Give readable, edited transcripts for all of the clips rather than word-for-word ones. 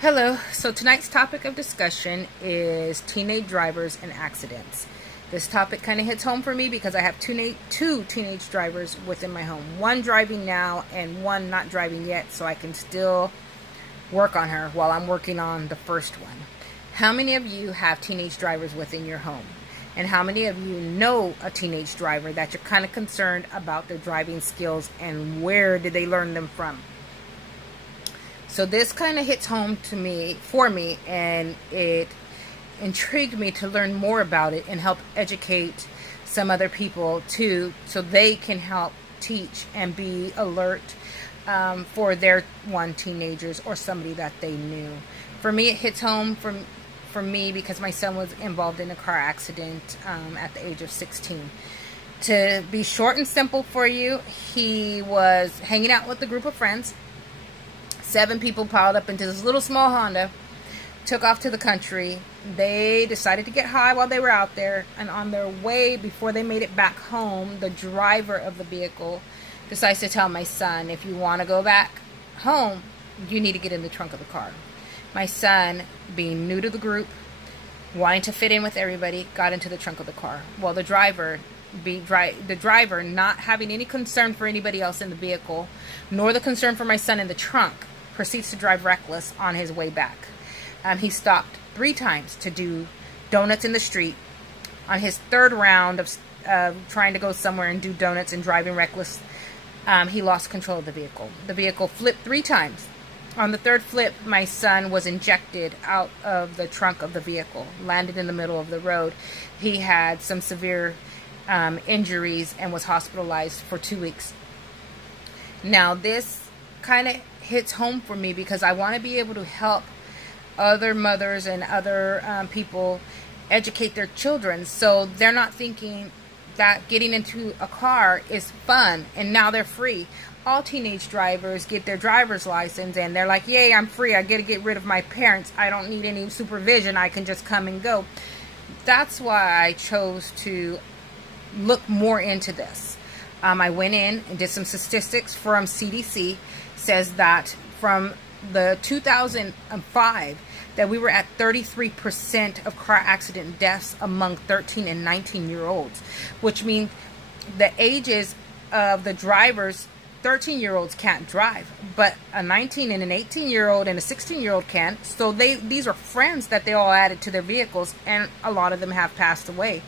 Hello. So tonight's topic of discussion is teenage drivers and accidents. This topic kind of hits home for me because I have two teenage drivers within my home. One driving now and one not driving yet, so I can still work on her while I'm working on the first one. How many of you have teenage drivers within your home? And how many of you know a teenage driver that you're kind of concerned about their driving skills and where did they learn them from? So this kind of hits home for me, and it intrigued me to learn more about it and help educate some other people too, so they can help teach and be alert for their teenagers or somebody that they knew. For me, it hits home for me because my son was involved in a car accident at the age of 16. To be short and simple for you, he was hanging out with a group of friends. 7 people piled up into this little small Honda, took off to the country. They decided to get high while they were out there, and on their way, before they made it back home, the driver of the vehicle decides to tell my son, if you want to go back home, you need to get in the trunk of the car. My son, being new to the group, wanting to fit in with everybody, got into the trunk of the car. Well, the driver, not having any concern for anybody else in the vehicle, nor the concern for my son in the trunk, proceeds to drive reckless on his way back. He stopped 3 times to do donuts in the street. On his 3rd round of trying to go somewhere and do donuts and driving reckless, he lost control of the vehicle. The vehicle flipped 3 times. On the 3rd flip, my son was ejected out of the trunk of the vehicle, landed in the middle of the road. He had some severe injuries and was hospitalized for 2 weeks. Now, this kind of hits home for me because I want to be able to help other mothers and other people educate their children, so they're not thinking that getting into a car is fun and now they're free. All teenage drivers get their driver's license and they're like, yay, I'm free. I get to get rid of my parents. I don't need any supervision. I can just come and go. That's why I chose to look more into this. I went in and did some statistics from CDC. Says that from the 2005 that we were at 33% of car accident deaths among 13 and 19-year-olds, which means the ages of the drivers, 13-year-olds can't drive, but a 19 and an 18-year-old and a 16-year-old can. So these are friends that they all added to their vehicles, and a lot of them have passed away.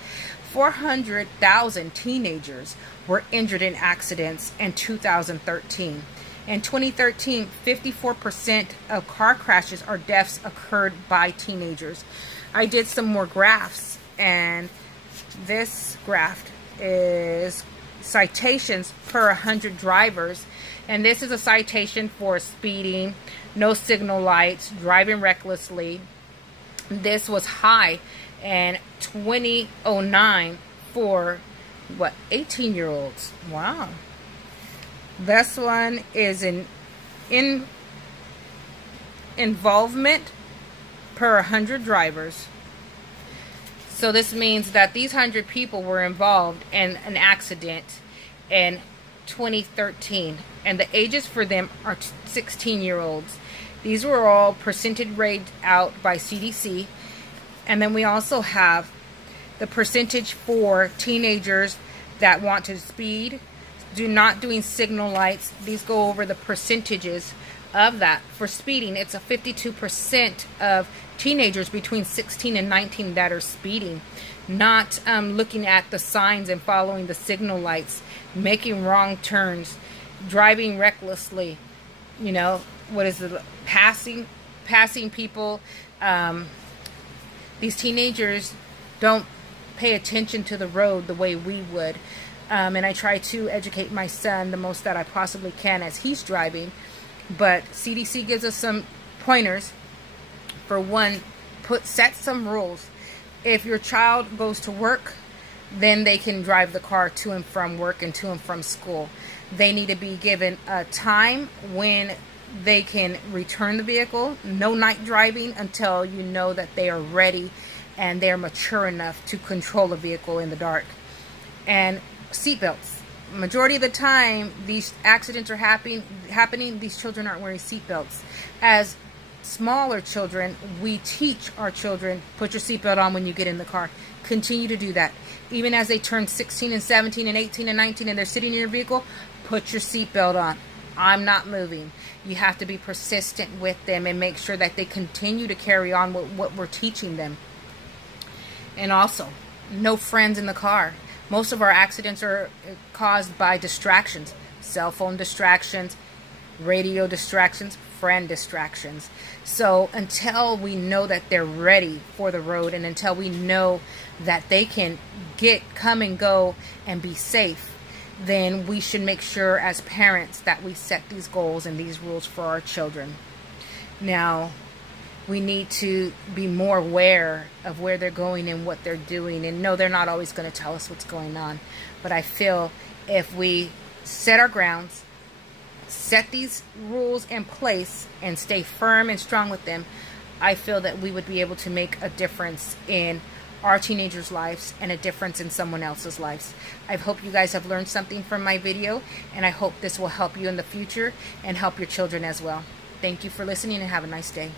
400,000 teenagers were injured in accidents in 2013. In 2013, 54% of car crashes or deaths occurred by teenagers. I did some more graphs, and this graph is citations per 100 drivers. And this is a citation for speeding, no signal lights, driving recklessly. This was high in 2009 for 18-year-olds. Wow. This one is in involvement per 100 drivers. So this means that these 100 people were involved in an accident in 2013, and the ages for them are 16-year-olds. These were all percentage rated out by CDC. And then we also have the percentage for teenagers that want to speed, not doing signal lights. These go over the percentages of that. For speeding, it's a 52% of teenagers between 16 and 19 that are speeding, not looking at the signs and following the signal lights, making wrong turns, driving recklessly, passing people. These teenagers don't pay attention to the road the way we would. And I try to educate my son the most that I possibly can as he's driving. But CDC gives us some pointers. For one, set some rules. If your child goes to work, then they can drive the car to and from work and to and from school. They need to be given a time when they can return the vehicle. No night driving until you know that they are ready and they're mature enough to control a vehicle in the dark. And seatbelts. Majority of the time, these accidents are happening. These children aren't wearing seatbelts. As smaller children, we teach our children, put your seatbelt on when you get in the car. Continue to do that. Even as they turn 16 and 17 and 18 and 19 and they're sitting in your vehicle, put your seatbelt on. I'm not moving. You have to be persistent with them and make sure that they continue to carry on with what we're teaching them. And also, no friends in the car. Most of our accidents are caused by distractions. Cell phone distractions, radio distractions, friend distractions. So until we know that they're ready for the road, and until we know that they can come and go and be safe, then we should make sure as parents that we set these goals and these rules for our children. Now, we need to be more aware of where they're going and what they're doing. And no, they're not always going to tell us what's going on. But I feel if we set our grounds, set these rules in place, and stay firm and strong with them, I feel that we would be able to make a difference in our teenagers' lives and a difference in someone else's lives. I hope you guys have learned something from my video, and I hope this will help you in the future and help your children as well. Thank you for listening, and have a nice day.